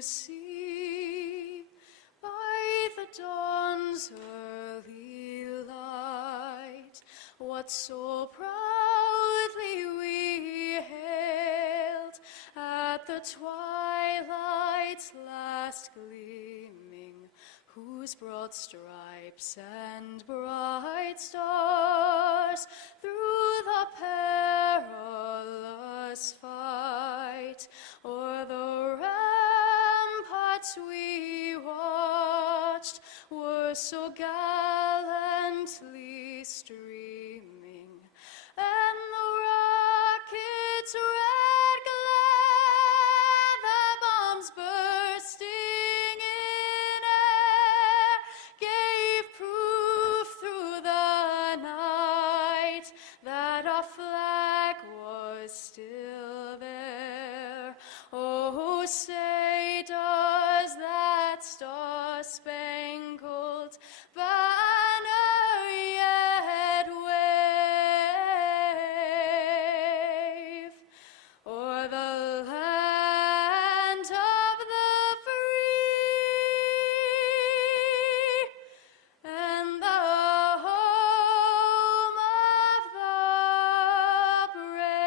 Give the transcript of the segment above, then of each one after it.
to see by the dawn's early light what so proudly we hailed at the twilight's last gleaming, whose broad stripes and bright stars through the perilous fight o'er the ramparts we watched were so gallantly streaming, and the rockets' red glare, their bombs bursting in air, gave proof through the night that our flag was still there. Oh, say does that star-spangled banner yet wave o'er the land of the free and the home of the brave?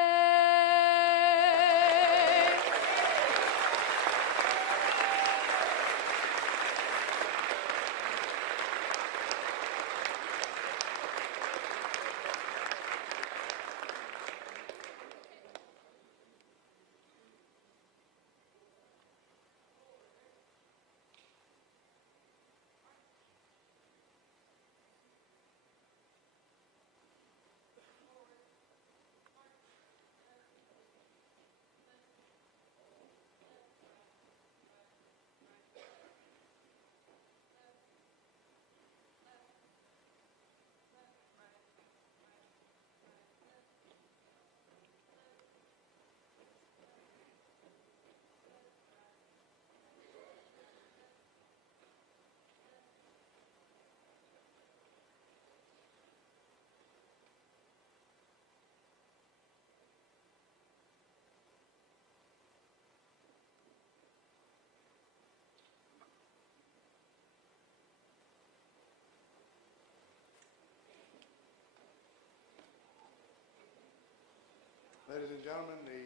Ladies and gentlemen, the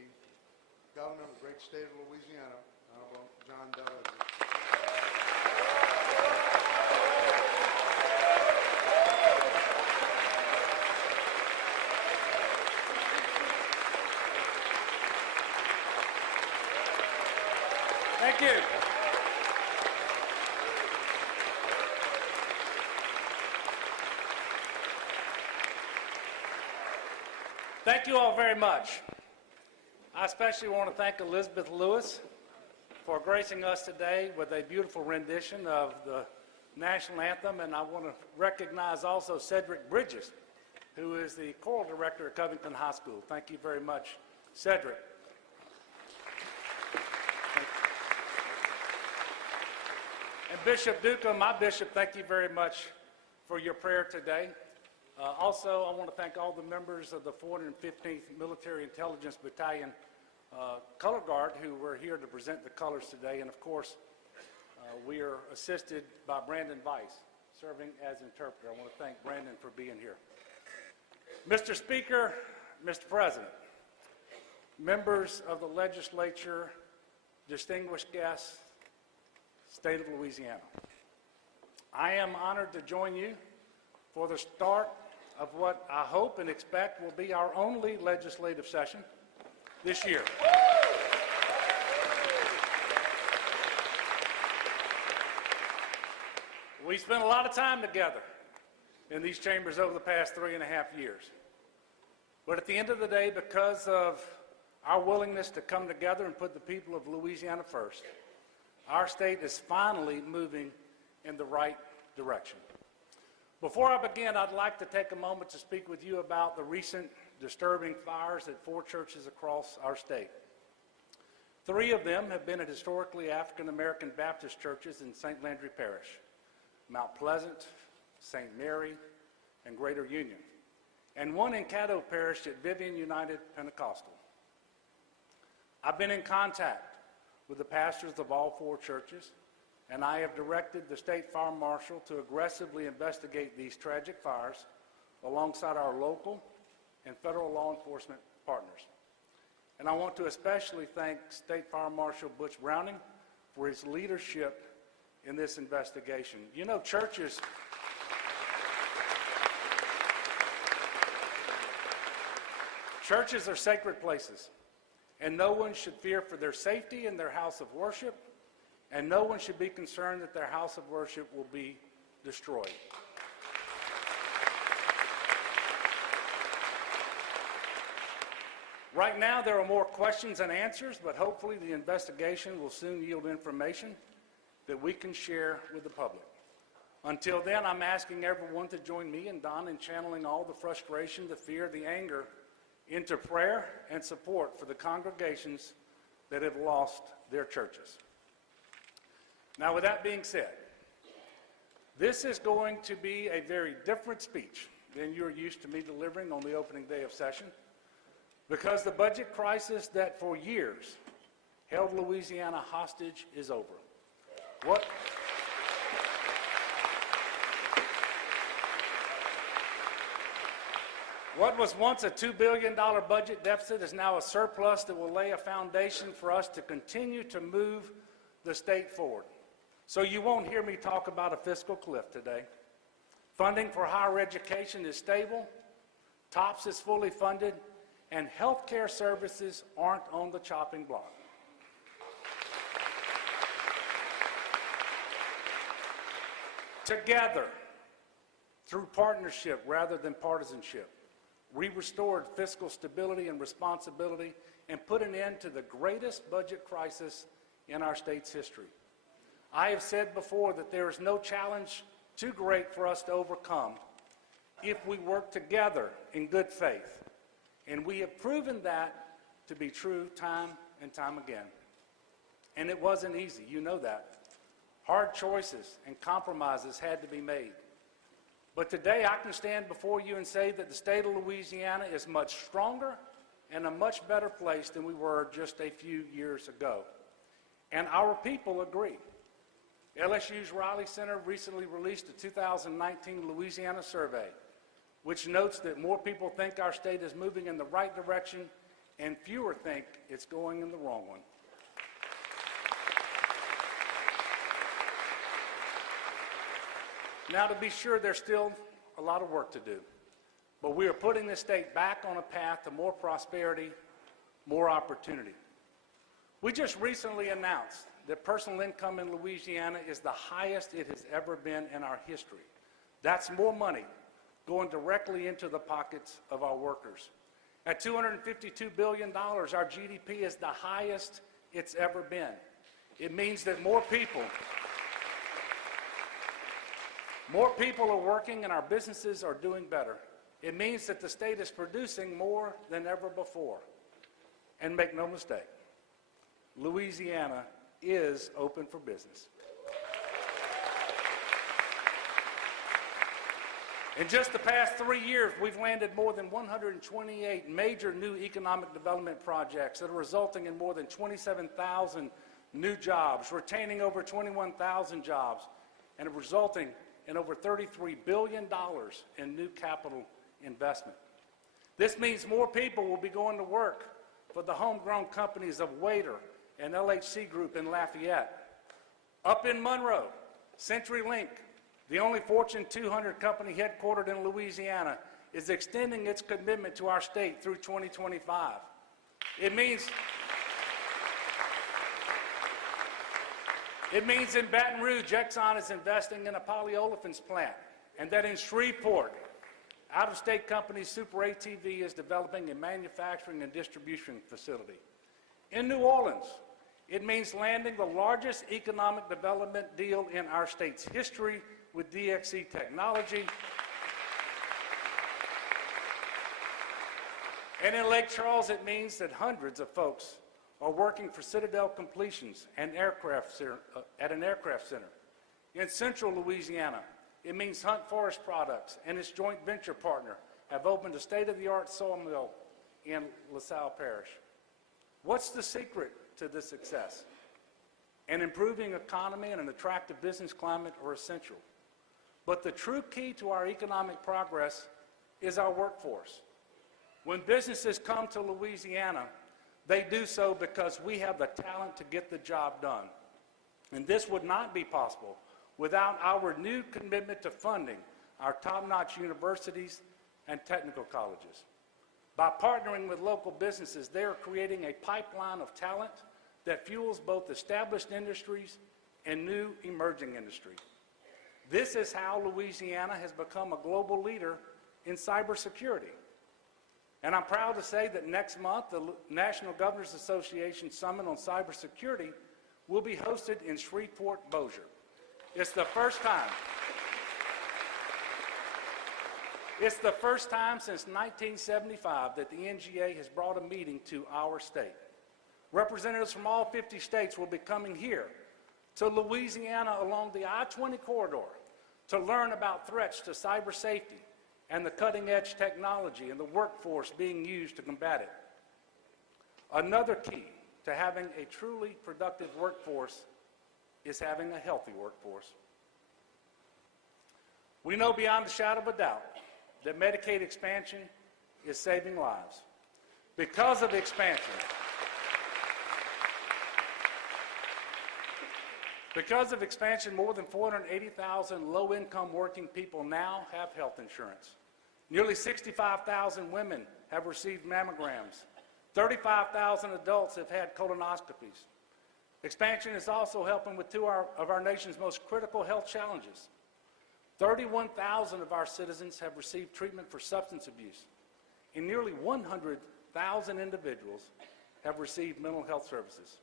Governor of the great state of Louisiana, Honorable John Della. Thank you. Thank you all very much. I especially want to thank Elizabeth Lewis for gracing us today with a beautiful rendition of the national anthem, and I want to recognize also Cedric Bridges, who is the choral director at Covington High School. Thank you very much, Cedric. And Bishop Duca, my bishop, thank you very much for your prayer today. Also, I want to thank all the members of the 415th Military Intelligence Battalion Color Guard who were here to present the colors today. And of course, we are assisted by Brandon Weiss, serving as interpreter. I want to thank Brandon for being here. Mr. Speaker, Mr. President, members of the legislature, distinguished guests, State of Louisiana, I am honored to join you for the start of what I hope and expect will be our only legislative session this year. We spent a lot of time together in these chambers over the past 3.5 years. But at the end of the day, because of our willingness to come together and put the people of Louisiana first, our state is finally moving in the right direction. Before I begin, I'd like to take a moment to speak with you about the recent disturbing fires at 4 churches across our state. 3 of them have been at historically African-American Baptist churches in St. Landry Parish, Mount Pleasant, St. Mary, and Greater Union, and 1 in Caddo Parish at Vivian United Pentecostal. I've been in contact with the pastors of all 4 churches, and I have directed the State Fire Marshal to aggressively investigate these tragic fires alongside our local and federal law enforcement partners. And I want to especially thank State Fire Marshal Butch Browning for his leadership in this investigation. You know, churches are sacred places, and no one should fear for their safety in their house of worship, and no one should be concerned that their house of worship will be destroyed. Right now, there are more questions than answers, but hopefully the investigation will soon yield information that we can share with the public. Until then, I'm asking everyone to join me and Don in channeling all the frustration, the fear, the anger into prayer and support for the congregations that have lost their churches. Now, with that being said, this is going to be a very different speech than you're used to me delivering on the opening day of session, because the budget crisis that for years held Louisiana hostage is over. What was once a $2 billion budget deficit is now a surplus that will lay a foundation for us to continue to move the state forward. So you won't hear me talk about a fiscal cliff today. Funding for higher education is stable, TOPS is fully funded, and health care services aren't on the chopping block. Together, through partnership rather than partisanship, we restored fiscal stability and responsibility and put an end to the greatest budget crisis in our state's history. I have said before that there is no challenge too great for us to overcome if we work together in good faith. And we have proven that to be true time and time again. And it wasn't easy, you know that. Hard choices and compromises had to be made. But today I can stand before you and say that the state of Louisiana is much stronger and a much better place than we were just a few years ago. And our people agree. LSU's Riley Center recently released a 2019 Louisiana survey, which notes that more people think our state is moving in the right direction and fewer think it's going in the wrong one. Now, to be sure, there's still a lot of work to do, but we are putting this state back on a path to more prosperity, more opportunity. We just recently announced that personal income in Louisiana is the highest it has ever been in our history. That's more money going directly into the pockets of our workers. At $252 billion, our GDP is the highest it's ever been. It means that more people are working and our businesses are doing better. It means that the state is producing more than ever before. And make no mistake, Louisiana is open for business. In just the past 3 years, we've landed more than 128 major new economic development projects that are resulting in more than 27,000 new jobs, retaining over 21,000 jobs, and resulting in over $33 billion in new capital investment. This means more people will be going to work for the homegrown companies of Waiter and LHC Group in Lafayette. Up in Monroe, CenturyLink, the only Fortune 200 company headquartered in Louisiana, is extending its commitment to our state through 2025. It means in Baton Rouge, Exxon is investing in a polyolefins plant, and that in Shreveport, out-of-state company Super ATV is developing a manufacturing and distribution facility. In New Orleans, it means landing the largest economic development deal in our state's history with DXC Technology. And in Lake Charles, it means that hundreds of folks are working for Citadel Completions and at an aircraft center. In central Louisiana, it means Hunt Forest Products and its joint venture partner have opened a state-of-the-art sawmill in LaSalle Parish. What's the secret to this success? An improving economy and an attractive business climate are essential. But the true key to our economic progress is our workforce. When businesses come to Louisiana, they do so because we have the talent to get the job done. And this would not be possible without our renewed commitment to funding our top-notch universities and technical colleges. By partnering with local businesses, they are creating a pipeline of talent that fuels both established industries and new emerging industries. This is how Louisiana has become a global leader in cybersecurity. And I'm proud to say that next month, the National Governors Association Summit on Cybersecurity will be hosted in Shreveport, Bossier. It's the first time. It's the first time since 1975 that the NGA has brought a meeting to our state. Representatives from all 50 states will be coming here to Louisiana along the I-20 corridor to learn about threats to cyber safety and the cutting-edge technology and the workforce being used to combat it. Another key to having a truly productive workforce is having a healthy workforce. We know beyond a shadow of a doubt that Medicaid expansion is saving lives. Because of expansion, more than 480,000 low-income working people now have health insurance. Nearly 65,000 women have received mammograms. 35,000 adults have had colonoscopies. Expansion is also helping with two of our nation's most critical health challenges. 31,000 of our citizens have received treatment for substance abuse, and nearly 100,000 individuals have received mental health services.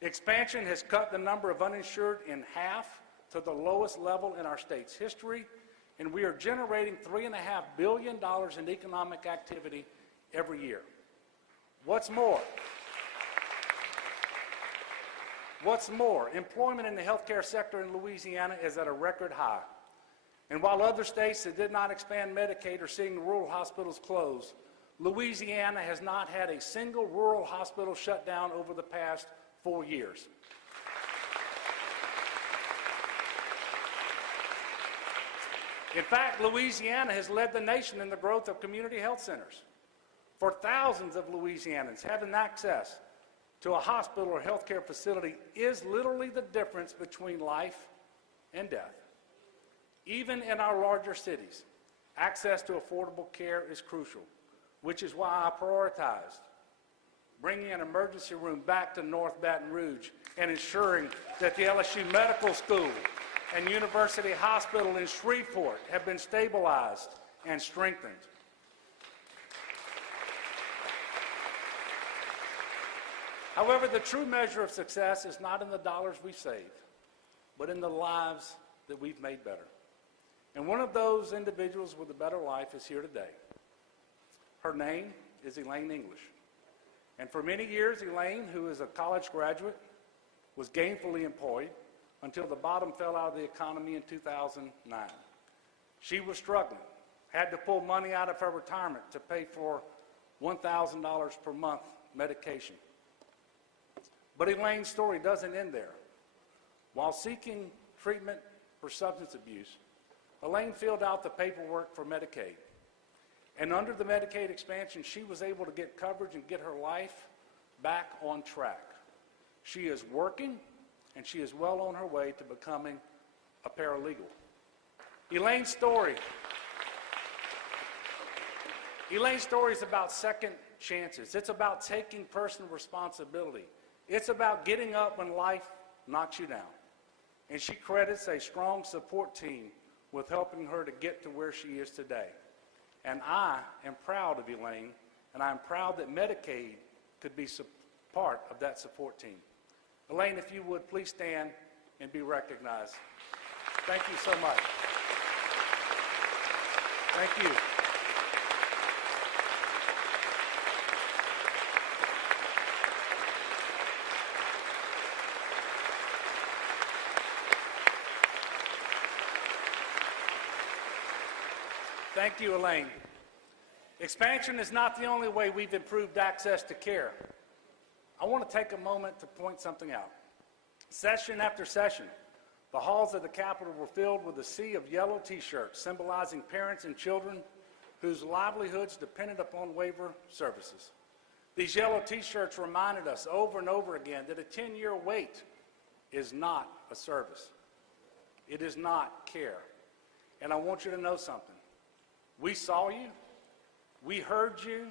Expansion has cut the number of uninsured in half to the lowest level in our state's history, and we are generating $3.5 billion in economic activity every year. What's more, employment in the healthcare sector in Louisiana is at a record high. And while other states that did not expand Medicaid are seeing rural hospitals close, Louisiana has not had a single rural hospital shut down over the past 4 years. In fact, Louisiana has led the nation in the growth of community health centers. For thousands of Louisianans, having access to a hospital or healthcare facility is literally the difference between life and death. Even in our larger cities, access to affordable care is crucial, which is why I prioritized bringing an emergency room back to North Baton Rouge and ensuring that the LSU Medical School and University Hospital in Shreveport have been stabilized and strengthened. However, the true measure of success is not in the dollars we save, but in the lives that we've made better. And one of those individuals with a better life is here today. Her name is Elaine English. And for many years, Elaine, who is a college graduate, was gainfully employed until the bottom fell out of the economy in 2009. She was struggling, had to pull money out of her retirement to pay for $1,000 per month medication. But Elaine's story doesn't end there. While seeking treatment for substance abuse, Elaine filled out the paperwork for Medicaid. And under the Medicaid expansion, she was able to get coverage and get her life back on track. She is working, and she is well on her way to becoming a paralegal. Elaine's story is about second chances. It's about taking personal responsibility. It's about getting up when life knocks you down. And she credits a strong support team with helping her to get to where she is today. And I am proud of Elaine, and I'm proud that Medicaid could be part of that support team. Elaine, if you would, please stand and be recognized. Thank you so much. Thank you. Thank you, Elaine. Expansion is not the only way we've improved access to care. I want to take a moment to point something out. Session after session, the halls of the Capitol were filled with a sea of yellow T-shirts symbolizing parents and children whose livelihoods depended upon waiver services. These yellow T-shirts reminded us over and over again that a 10-year wait is not a service. It is not care. And I want you to know something. We saw you, we heard you,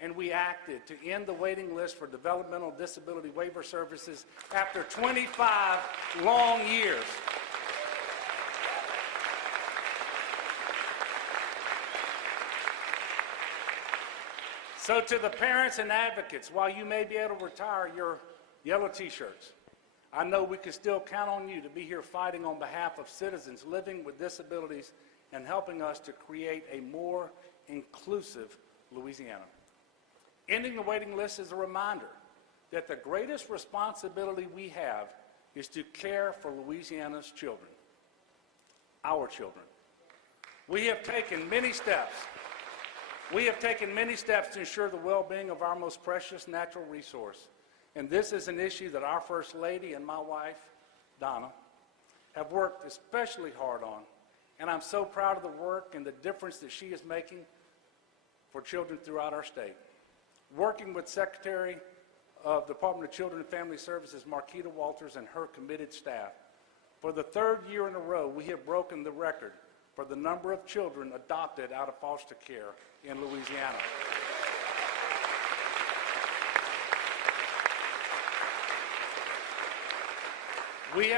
and we acted to end the waiting list for developmental disability waiver services after 25 long years. So to the parents and advocates, while you may be able to retire your yellow T-shirts, I know we can still count on you to be here fighting on behalf of citizens living with disabilities and helping us to create a more inclusive Louisiana. Ending the waiting list is a reminder that the greatest responsibility we have is to care for Louisiana's children, our children. We have taken many steps. We have taken many steps to ensure the well-being of our most precious natural resource. And this is an issue that our First Lady and my wife, Donna, have worked especially hard on. And I'm so proud of the work and the difference that she is making for children throughout our state. Working with Secretary of the Department of Children and Family Services, Marquita Walters, and her committed staff, for the third year in a row, we have broken the record for the number of children adopted out of foster care in Louisiana. We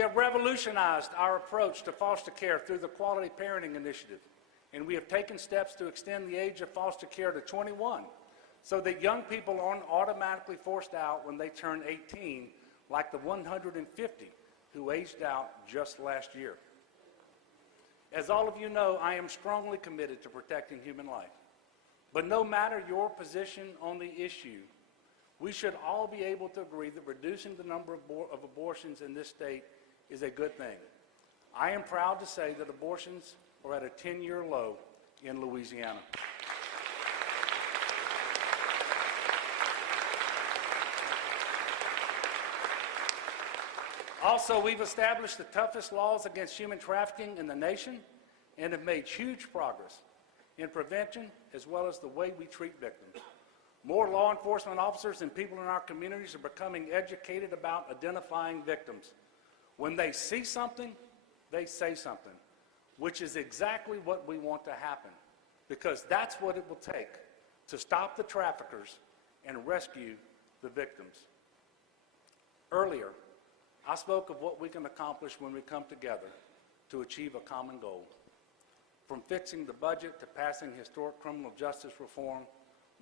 have revolutionized our approach to foster care through the Quality Parenting Initiative, and we have taken steps to extend the age of foster care to 21 so that young people aren't automatically forced out when they turn 18, like the 150 who aged out just last year. As all of you know, I am strongly committed to protecting human life. But no matter your position on the issue, we should all be able to agree that reducing the number of abortions in this state is a good thing. I am proud to say that abortions are at a 10-year low in Louisiana. Also, we've established the toughest laws against human trafficking in the nation and have made huge progress in prevention as well as the way we treat victims. More law enforcement officers and people in our communities are becoming educated about identifying victims. When they see something, they say something, which is exactly what we want to happen, because that's what it will take to stop the traffickers and rescue the victims. Earlier, I spoke of what we can accomplish when we come together to achieve a common goal. From fixing the budget to passing historic criminal justice reform,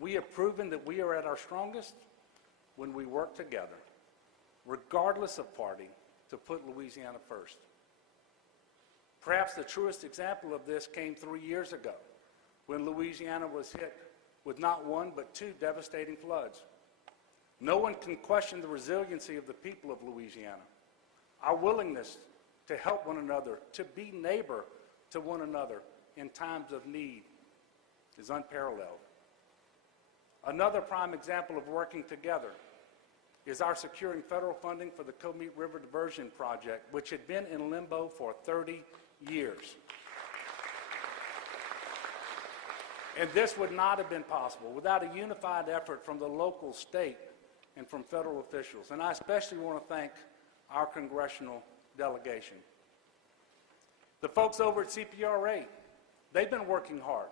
we have proven that we are at our strongest when we work together, regardless of party, to put Louisiana first. Perhaps the truest example of this came 3 years ago, when Louisiana was hit with not one but two devastating floods. No one can question the resiliency of the people of Louisiana. Our willingness to help one another, to be neighbor to one another in times of need is unparalleled. Another prime example of working together is our securing federal funding for the Comeet River Diversion Project, which had been in limbo for 30 years. And this would not have been possible without a unified effort from the local, state, and from federal officials. And I especially want to thank our congressional delegation. The folks over at CPRA, they've been working hard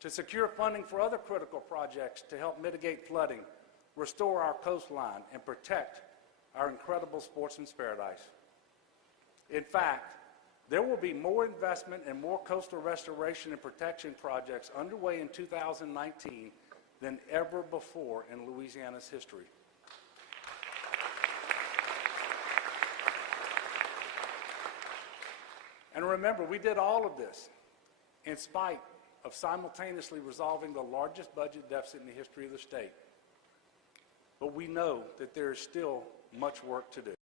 to secure funding for other critical projects to help mitigate flooding, restore our coastline, and protect our incredible sportsman's paradise. In fact, there will be more investment and more coastal restoration and protection projects underway in 2019 than ever before in Louisiana's history. And remember, we did all of this in spite of simultaneously resolving the largest budget deficit in the history of the state. But we know that there is still much work to do.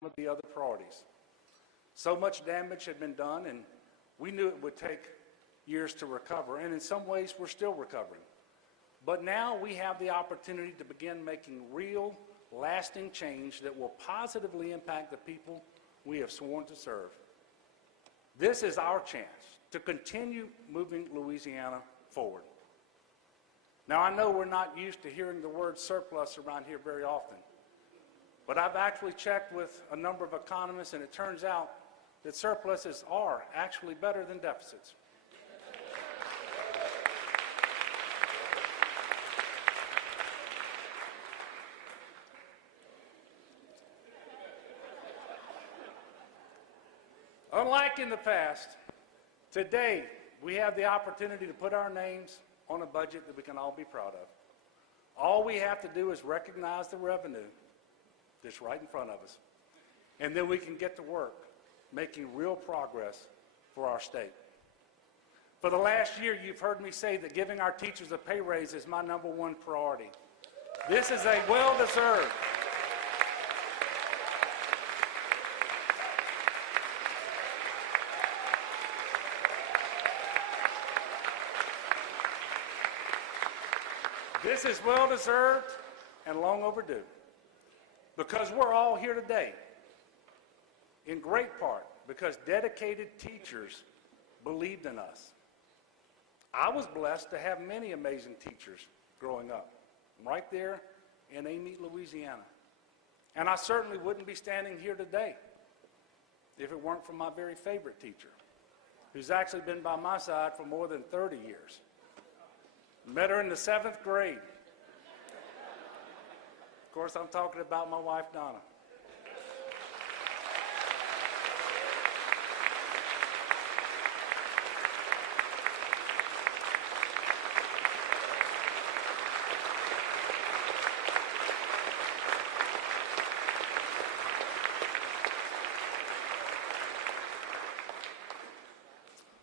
One of the other priorities. So much damage had been done, and we knew it would take years to recover, and in some ways we're still recovering. But now we have the opportunity to begin making real, lasting change that will positively impact the people we have sworn to serve. This is our chance to continue moving Louisiana forward. Now, I know we're not used to hearing the word surplus around here very often, but I've actually checked with a number of economists, and it turns out that surpluses are actually better than deficits. Unlike in the past, today we have the opportunity to put our names on a budget that we can all be proud of. All we have to do is recognize the revenue that's right in front of us, and then we can get to work making real progress for our state. For the last year, you've heard me say that giving our teachers a pay raise is my #1 priority. This is a well-deserved. This is well-deserved and long overdue, because we're all here today, in great part because dedicated teachers believed in us. I was blessed to have many amazing teachers growing up, right there in Amite, Louisiana. And I certainly wouldn't be standing here today if it weren't for my very favorite teacher, who's actually been by my side for more than 30 years. Met her in the 7th grade. Of course, I'm talking about my wife, Donna.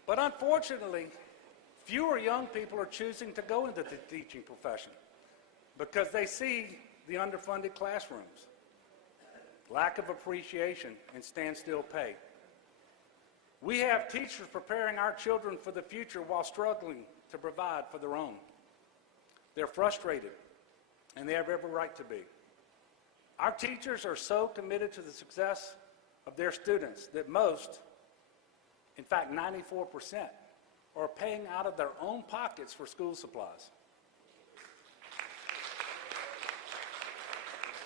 But unfortunately, fewer young people are choosing to go into the teaching profession because they see the underfunded classrooms, lack of appreciation, and standstill pay. We have teachers preparing our children for the future while struggling to provide for their own. They're frustrated, and they have every right to be. Our teachers are so committed to the success of their students that most, in fact 94%, are paying out of their own pockets for school supplies.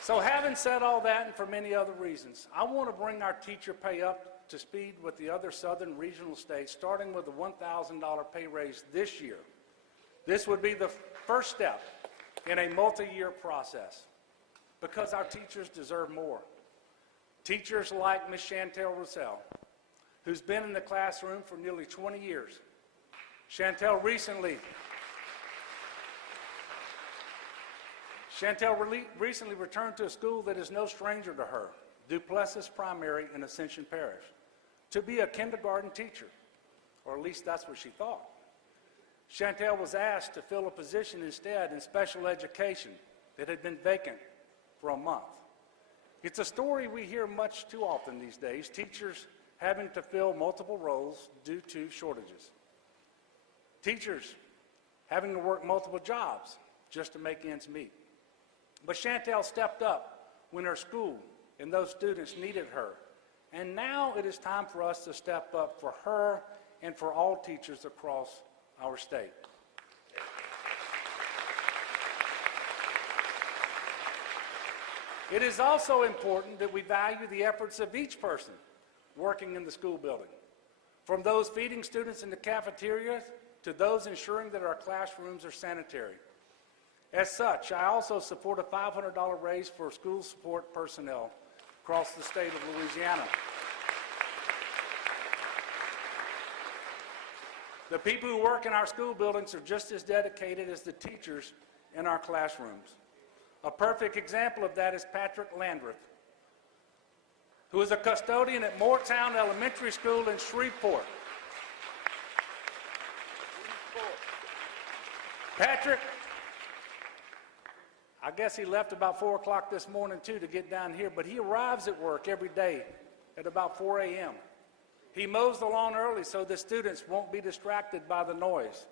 So having said all that, and for many other reasons, I want to bring our teacher pay up to speed with the other southern regional states, starting with a $1,000 pay raise this year. This would be the first step in a multi-year process, because our teachers deserve more. Teachers like Ms. Chantel Roussel, who's been in the classroom for nearly 20 years. Chantel recently returned to a school that is no stranger to her, Duplessis Primary in Ascension Parish, to be a kindergarten teacher, or at least that's what she thought. Chantel was asked to fill a position instead in special education that had been vacant for a month. It's a story we hear much too often these days, teachers having to fill multiple roles due to shortages. Teachers having to work multiple jobs just to make ends meet. But Chantel stepped up when her school and those students needed her. And now it is time for us to step up for her and for all teachers across our state. It is also important that we value the efforts of each person working in the school building, from those feeding students in the cafeteria to those ensuring that our classrooms are sanitary. As such, I also support a $500 raise for school support personnel across the state of Louisiana. The people who work in our school buildings are just as dedicated as the teachers in our classrooms. A perfect example of that is Patrick Landreth, who is a custodian at Moortown Elementary School in Shreveport. Patrick, I guess he left about 4 o'clock this morning too to get down here, but he arrives at work every day at about 4 a.m. He mows the lawn early so the students won't be distracted by the noise.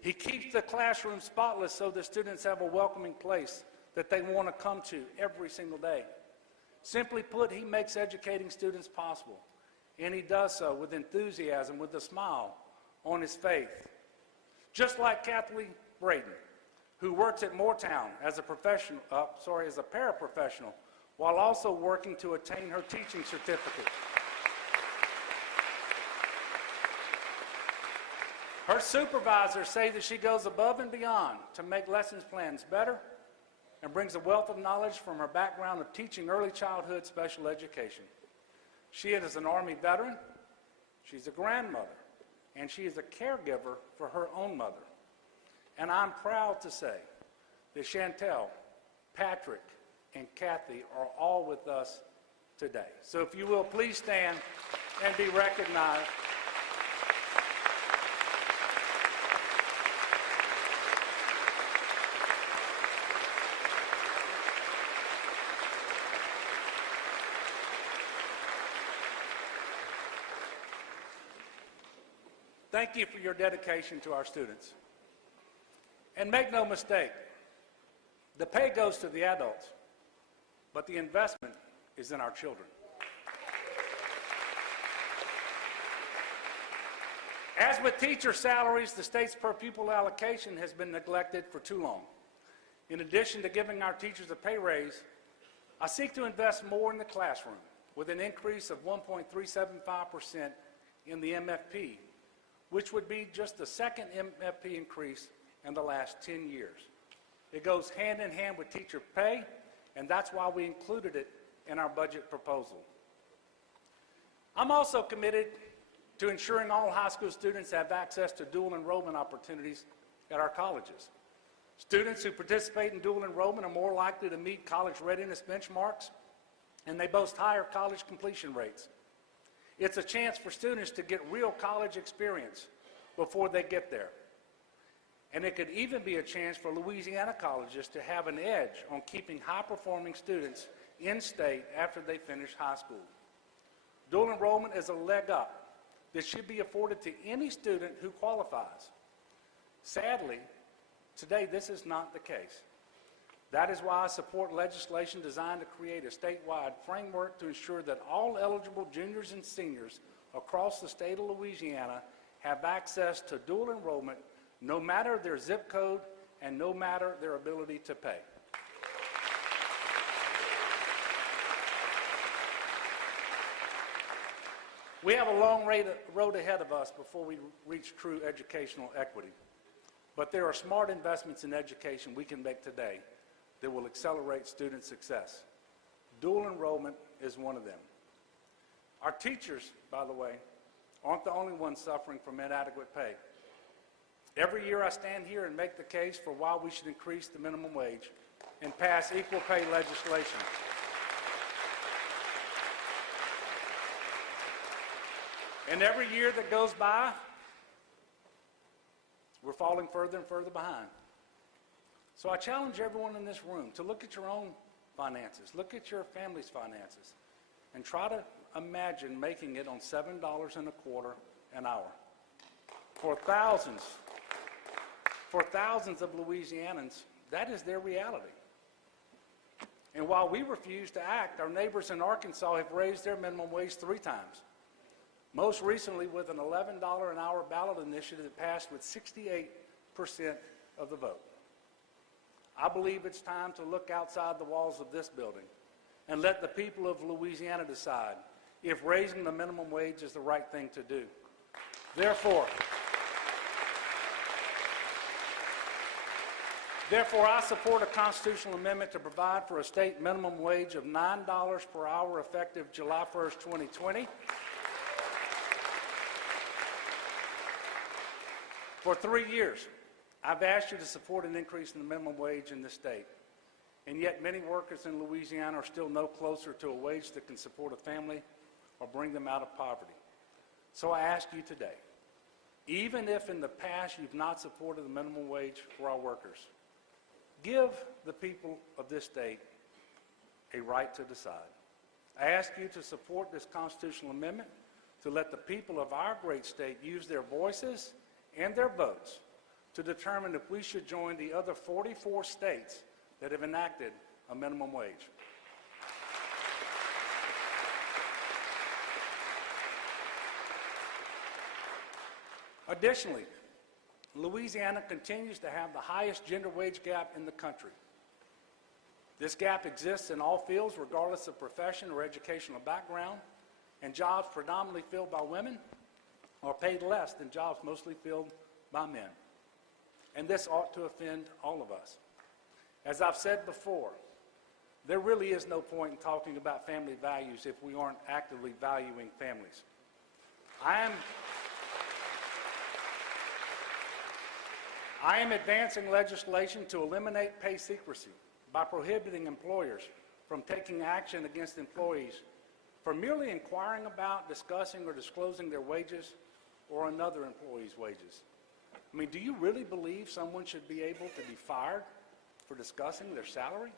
He keeps the classroom spotless so that students have a welcoming place that they want to come to every single day. Simply put, he makes educating students possible, and he does so with enthusiasm, with a smile on his face. Just like Kathleen Braden, who works at Moortown as a paraprofessional, while also working to attain her teaching certificate. Her supervisors say that she goes above and beyond to make lessons plans better and brings a wealth of knowledge from her background of teaching early childhood special education. She is an Army veteran, she's a grandmother, and she is a caregiver for her own mother. And I'm proud to say that Chantel, Patrick, and Kathy are all with us today. So if you will, please stand and be recognized. Thank you for your dedication to our students. And make no mistake, the pay goes to the adults, but the investment is in our children. As with teacher salaries, the state's per pupil allocation has been neglected for too long. In addition to giving our teachers a pay raise, I seek to invest more in the classroom with an increase of 1.375% in the MFP, which would be just the second MFP increase in the last 10 years. It goes hand in hand with teacher pay, and that's why we included it in our budget proposal. I'm also committed to ensuring all high school students have access to dual enrollment opportunities at our colleges. Students who participate in dual enrollment are more likely to meet college readiness benchmarks, and they boast higher college completion rates. It's a chance for students to get real college experience before they get there. And it could even be a chance for Louisiana colleges to have an edge on keeping high-performing students in-state after they finish high school. Dual enrollment is a leg up that should be afforded to any student who qualifies. Sadly, today this is not the case. That is why I support legislation designed to create a statewide framework to ensure that all eligible juniors and seniors across the state of Louisiana have access to dual enrollment no matter their zip code and no matter their ability to pay. We have a long road ahead of us before we reach true educational equity. But there are smart investments in education we can make today that will accelerate student success. Dual enrollment is one of them. Our teachers, by the way, aren't the only ones suffering from inadequate pay. Every year I stand here and make the case for why we should increase the minimum wage and pass equal pay legislation. And every year that goes by, we're falling further and further behind. So I challenge everyone in this room to look at your own finances, look at your family's finances, and try to imagine making it on $7.25 an hour. For thousands of Louisianans, that is their reality. And while we refuse to act, our neighbors in Arkansas have raised their minimum wage 3 times. Most recently with an $11 an hour ballot initiative that passed with 68% of the vote. I believe it's time to look outside the walls of this building and let the people of Louisiana decide if raising the minimum wage is the right thing to do. Therefore, I support a constitutional amendment to provide for a state minimum wage of $9 per hour effective July 1st, 2020. For 3 years, I've asked you to support an increase in the minimum wage in this state, and yet many workers in Louisiana are still no closer to a wage that can support a family or bring them out of poverty. So I ask you today, even if in the past you've not supported the minimum wage for our workers, give the people of this state a right to decide. I ask you to support this constitutional amendment to let the people of our great state use their voices and their votes to determine if we should join the other 44 states that have enacted a minimum wage. Additionally, Louisiana continues to have the highest gender wage gap in the country. This gap exists in all fields regardless of profession or educational background, and jobs predominantly filled by women are paid less than jobs mostly filled by men. And this ought to offend all of us. As I've said before, there really is no point in talking about family values if we aren't actively valuing families. I am advancing legislation to eliminate pay secrecy by prohibiting employers from taking action against employees for merely inquiring about, discussing, or disclosing their wages or another employee's wages. I mean, do you really believe someone should be able to be fired for discussing their salary?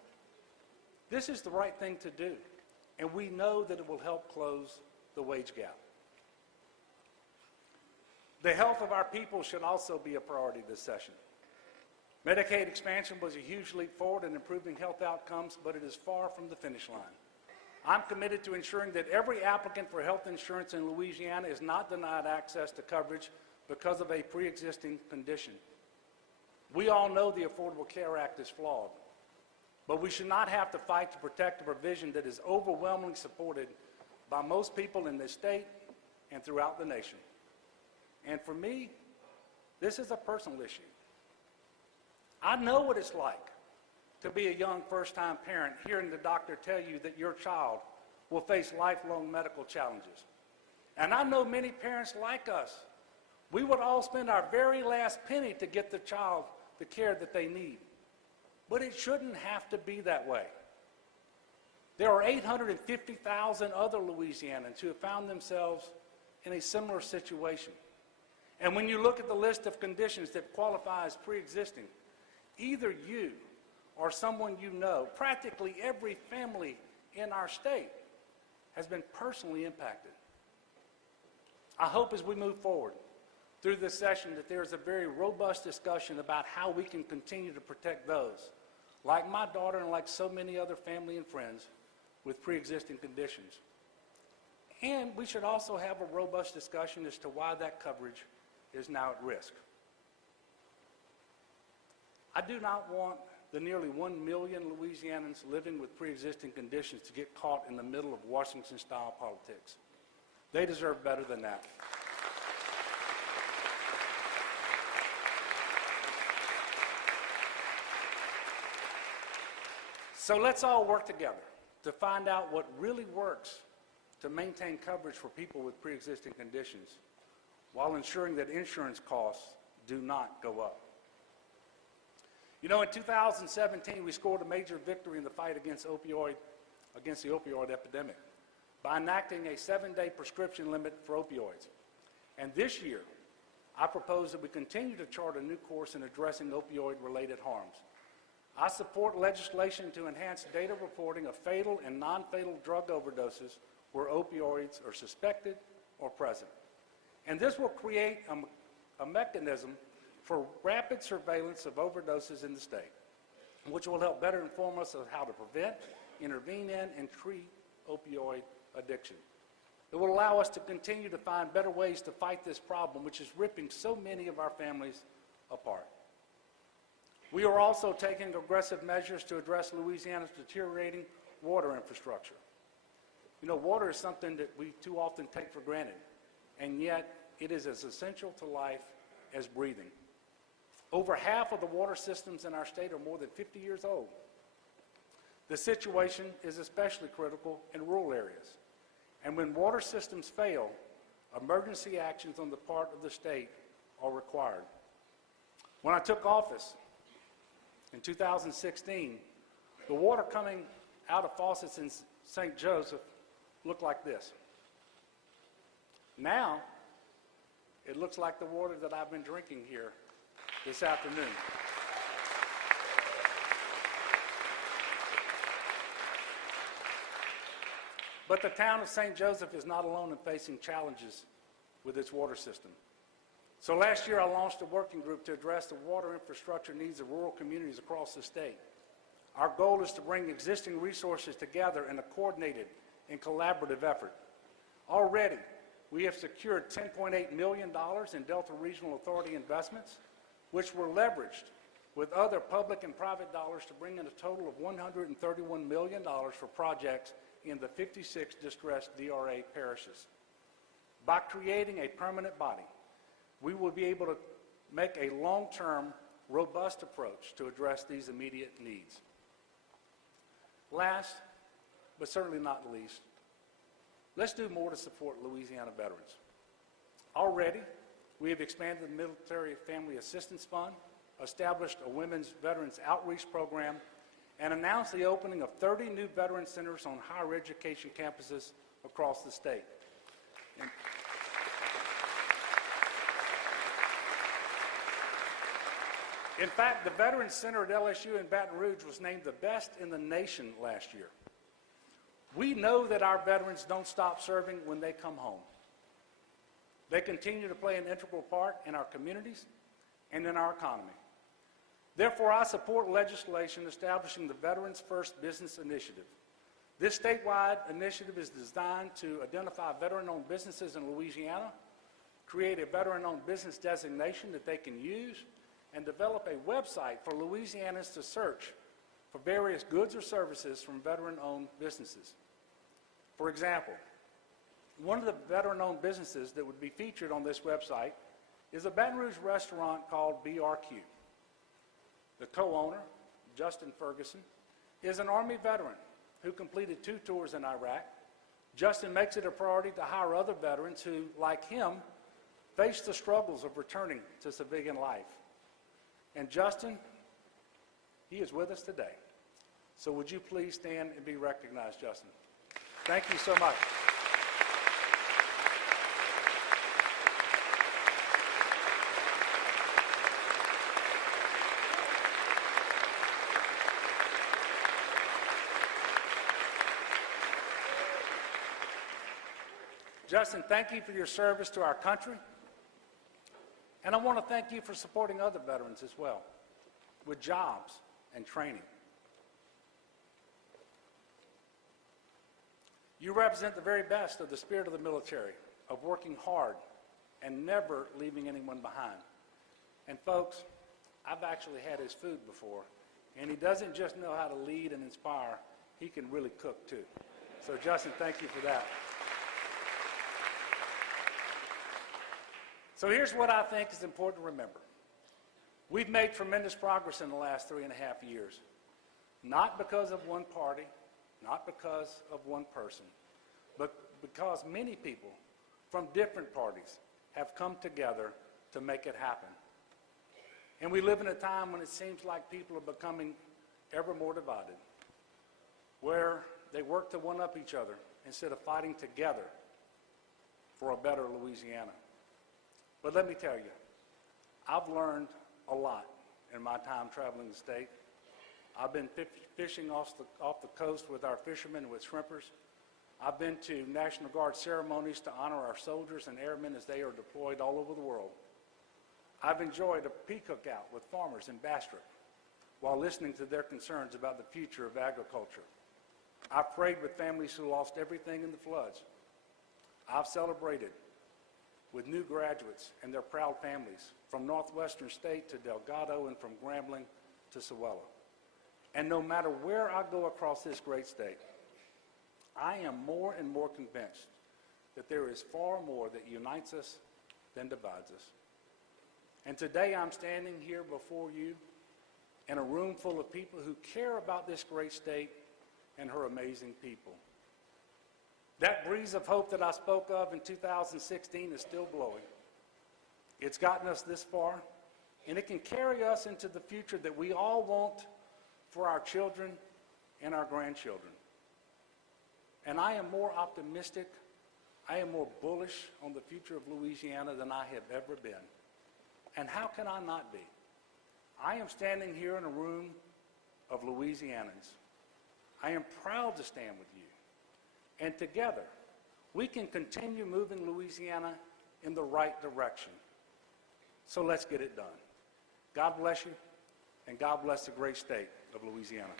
This is the right thing to do, and we know that it will help close the wage gap. The health of our people should also be a priority this session. Medicaid expansion was a huge leap forward in improving health outcomes, but it is far from the finish line. I'm committed to ensuring that every applicant for health insurance in Louisiana is not denied access to coverage because of a pre-existing condition. We all know the Affordable Care Act is flawed, but we should not have to fight to protect a provision that is overwhelmingly supported by most people in this state and throughout the nation. And for me, this is a personal issue. I know what it's like to be a young first-time parent hearing the doctor tell you that your child will face lifelong medical challenges. And I know many parents like us. We would all spend our very last penny to get the child the care that they need. But it shouldn't have to be that way. There are 850,000 other Louisianans who have found themselves in a similar situation. And when you look at the list of conditions that qualify as pre-existing, either you or someone you know, practically every family in our state has been personally impacted. I hope as we move forward through this session that there is a very robust discussion about how we can continue to protect those, like my daughter and like so many other family and friends with pre-existing conditions. And we should also have a robust discussion as to why that coverage is now at risk. I do not want the nearly 1 million Louisianans living with pre-existing conditions to get caught in the middle of Washington-style politics. They deserve better than that. So let's all work together to find out what really works to maintain coverage for people with pre-existing conditions while ensuring that insurance costs do not go up. You know, in 2017, we scored a major victory in the fight against the opioid epidemic by enacting a 7-day prescription limit for opioids. And this year, I propose that we continue to chart a new course in addressing opioid-related harms. I support legislation to enhance data reporting of fatal and non-fatal drug overdoses where opioids are suspected or present. And this will create a mechanism for rapid surveillance of overdoses in the state, which will help better inform us of how to prevent, intervene in, and treat opioid addiction. It will allow us to continue to find better ways to fight this problem, which is ripping so many of our families apart. We are also taking aggressive measures to address Louisiana's deteriorating water infrastructure. You know, water is something that we too often take for granted, and yet it is as essential to life as breathing. Over half of the water systems in our state are more than 50 years old. The situation is especially critical in rural areas. And when water systems fail, emergency actions on the part of the state are required. When I took office in 2016, the water coming out of faucets in St. Joseph looked like this. Now, it looks like the water that I've been drinking here this afternoon. But the town of St. Joseph is not alone in facing challenges with its water system. So last year I launched a working group to address the water infrastructure needs of rural communities across the state. Our goal is to bring existing resources together in a coordinated and collaborative effort. Already, we have secured $10.8 million in Delta Regional Authority investments, which were leveraged with other public and private dollars to bring in a total of $131 million for projects in the 56 distressed DRA parishes. By creating a permanent body, we will be able to make a long-term, robust approach to address these immediate needs. Last, but certainly not least, let's do more to support Louisiana veterans. Already, we have expanded the Military Family Assistance Fund, established a women's veterans outreach program, and announced the opening of 30 new veteran centers on higher education campuses across the state. In fact, the Veterans Center at LSU in Baton Rouge was named the best in the nation last year. We know that our veterans don't stop serving when they come home. They continue to play an integral part in our communities and in our economy. Therefore, I support legislation establishing the Veterans First Business Initiative. This statewide initiative is designed to identify veteran-owned businesses in Louisiana, create a veteran-owned business designation that they can use, and develop a website for Louisianans to search for various goods or services from veteran-owned businesses. For example, one of the veteran-owned businesses that would be featured on this website is a Baton Rouge restaurant called BRQ. The co-owner, Justin Ferguson, is an Army veteran who completed 2 tours in Iraq. Justin makes it a priority to hire other veterans who, like him, face the struggles of returning to civilian life. And Justin, he is with us today. So would you please stand and be recognized, Justin? Thank you so much. Justin, thank you for your service to our country. And I want to thank you for supporting other veterans as well, with jobs and training. You represent the very best of the spirit of the military, of working hard and never leaving anyone behind. And folks, I've actually had his food before, and he doesn't just know how to lead and inspire, he can really cook too. So Justin, thank you for that. So here's what I think is important to remember. We've made tremendous progress in the last 3.5 years, not because of one party, not because of one person, but because many people from different parties have come together to make it happen. And we live in a time when it seems like people are becoming ever more divided, where they work to one-up each other instead of fighting together for a better Louisiana. But let me tell you, I've learned a lot in my time traveling the state. I've been fishing off the coast with our fishermen and with shrimpers. I've been to National Guard ceremonies to honor our soldiers and airmen as they are deployed all over the world. I've enjoyed a pea cookout with farmers in Bastrop while listening to their concerns about the future of agriculture. I've prayed with families who lost everything in the floods. I've celebrated with new graduates and their proud families from northwestern state to Delgado and from Grambling to Sewella. And no matter where I go across this great state, I am more and more convinced that there is far more that unites us than divides us. And today I'm standing here before you in a room full of people who care about this great state and her amazing people. That breeze of hope that I spoke of in 2016 is still blowing. It's gotten us this far, and it can carry us into the future that we all want for our children and our grandchildren. And I am more optimistic, I am more bullish on the future of Louisiana than I have ever been. And how can I not be? I am standing here in a room of Louisianans. I am proud to stand with you. And together, we can continue moving Louisiana in the right direction. So let's get it done. God bless you, and God bless the great state of Louisiana.